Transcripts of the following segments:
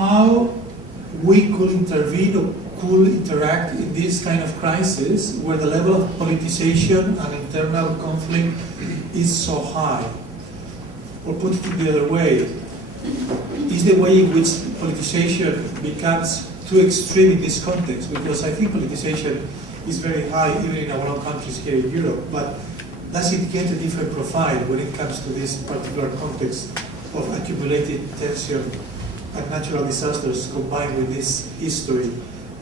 how we could intervene or could interact in this kind of crisis where the level of politicization and internal conflict is so high. Or put it the other way, is the way in which politicization becomes too extreme in this context? Because I think politicization is very high even in our own countries here in Europe, but does it get a different profile when it comes to this particular context of accumulated tension and natural disasters combined with this history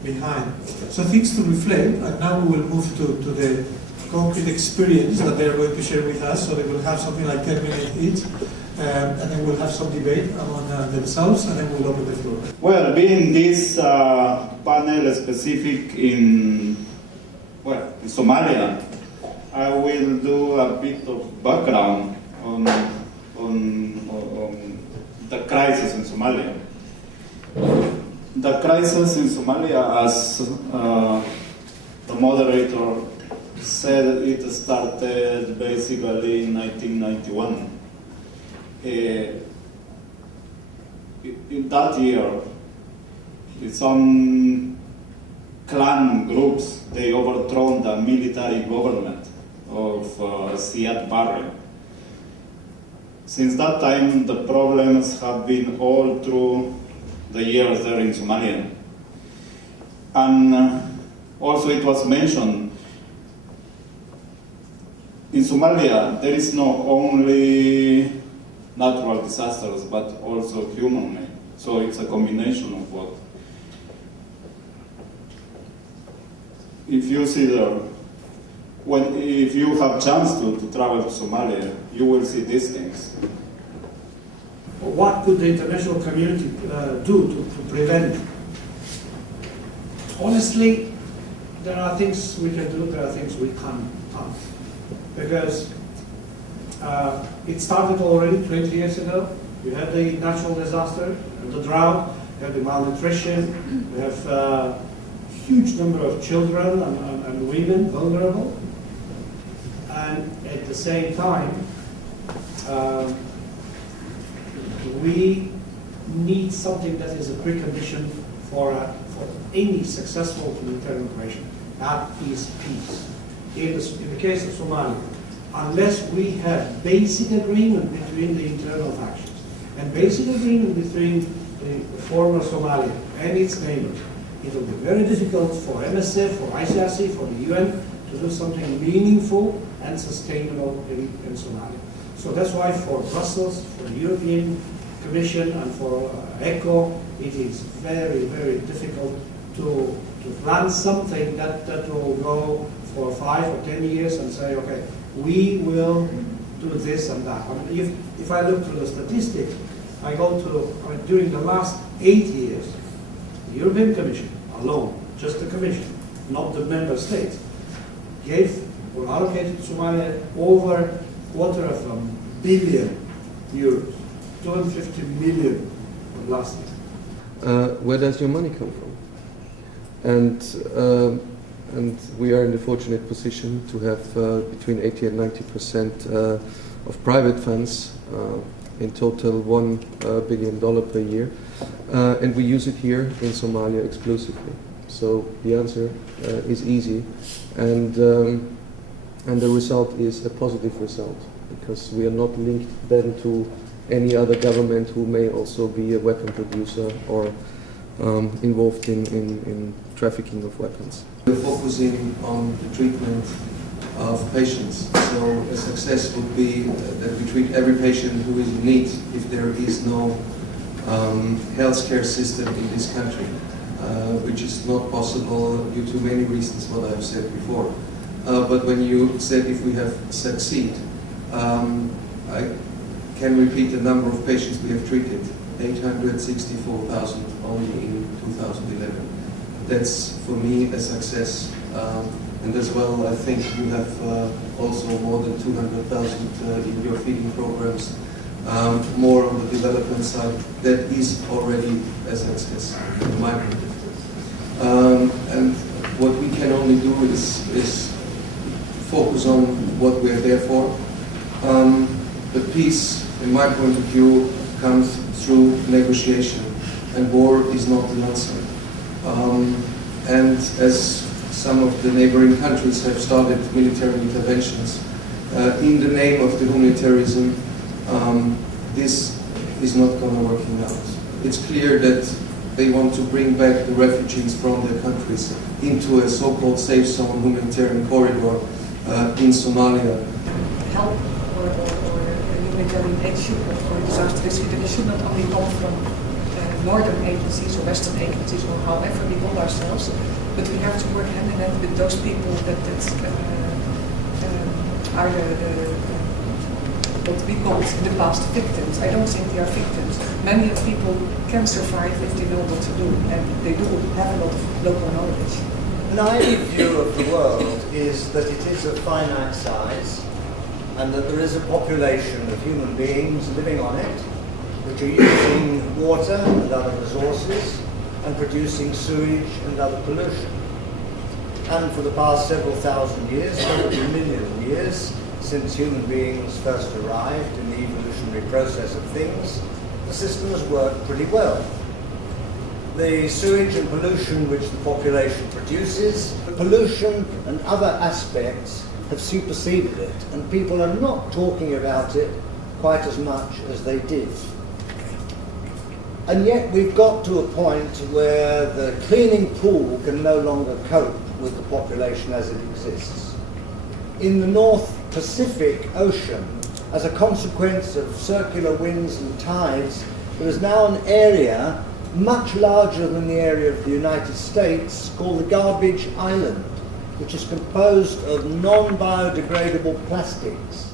behind? So things to reflect, and now we will move to the concrete experience that they're going to share with us, so they will have something like 10 minutes each, and then we'll have some debate among themselves, and then we'll open the floor. Well, being this panel specific in Somalia, I will do a bit of background on the crisis in Somalia. The crisis in Somalia, as the moderator said, it started basically in 1991. In that year, some clan groups, they overthrown the military government of Siad Barre. Since that time, the problems have been all through the years there in Somalia. And also it was mentioned, in Somalia, there is not only natural disasters, but also human-made. So it's a combination of both. If you see if you have chance to travel to Somalia, you will see these things. What could the international community do to prevent it? Honestly, there are things we can do, there are things we can't. Because it started already 20 years ago. We had the natural disaster, the drought, we have the malnutrition, we have a huge number of children and women vulnerable. And at the same time, we need something that is a precondition for any successful humanitarian operation. That is peace. In the case of Somalia, unless we have basic agreement between the internal factions and basic agreement between the former Somalia and its neighbors, it will be very difficult for MSF, for ICRC, for the UN to do something meaningful and sustainable in Somalia. So that's why for Brussels, for the European Commission and for Echo, it is very, very difficult to plan something that will go for 5 or 10 years and say, okay, we will do this and that. I mean, if I look through the statistics, during the last 8 years, the European Commission alone, just the Commission, not the member states, allocated to Somalia over €250 million, 250 million last year. Where does your money come from? And we are in the fortunate position to have between 80 and 90% of private funds, in total $1 billion per year, and we use it here in Somalia exclusively. So the answer is easy, and the result is a positive result, because we are not linked then to any other government who may also be a weapon producer or involved in trafficking of weapons. We're focusing on the treatment of patients. So a success would be that we treat every patient who is in need if there is no healthcare system in this country, which is not possible due to many reasons, what I've said before. But when you said if we have succeed, I can repeat the number of patients we have treated, 864,000 only in 2011. That's, for me, a success. And as well, I think you have also more than 200,000 in your feeding programs, more on the development side. That is already a success, in my opinion. And what we can only do is focus on what we're there for. The peace, in my point of view, comes through negotiation. and war is not the answer. And as some of the neighboring countries have started military interventions in the name of the humanitarianism, this is not going to work out. It's clear that they want to bring back the refugees from their countries into a so-called safe zone humanitarian corridor in Somalia. Help or humanitarian aid should, or disaster risk should not only come from northern agencies or western agencies or however we call ourselves, but we have to work hand in hand with those people that are what we called in the past victims. I don't think they are victims. Many people can survive if they know what to do, and they do have a lot of local knowledge. Naive view of the world is that it is of finite size and that there is a population of human beings living on it which are using water and other resources and producing sewage and other pollution. And for the past several thousand years, probably a million years, since human beings first arrived in the evolutionary process of things, the system has worked pretty well. The sewage and pollution which the population produces, pollution and other aspects have superseded it, and people are not talking about it quite as much as they did. And yet we've got to a point where the cleaning pool can no longer cope with the population as it exists. In the North Pacific Ocean, as a consequence of circular winds and tides, there is now an area much larger than the area of the United States called the Garbage Island, which is composed of non-biodegradable plastics.